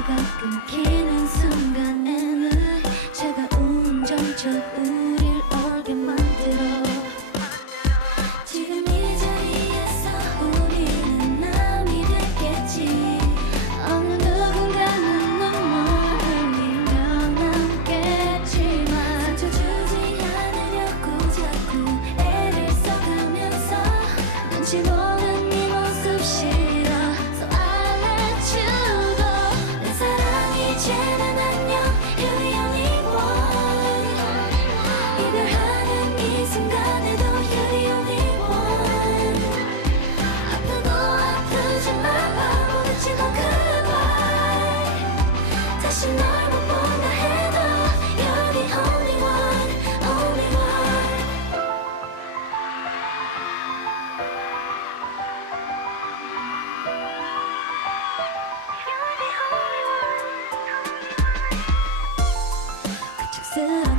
너가 끊기는 순간. 自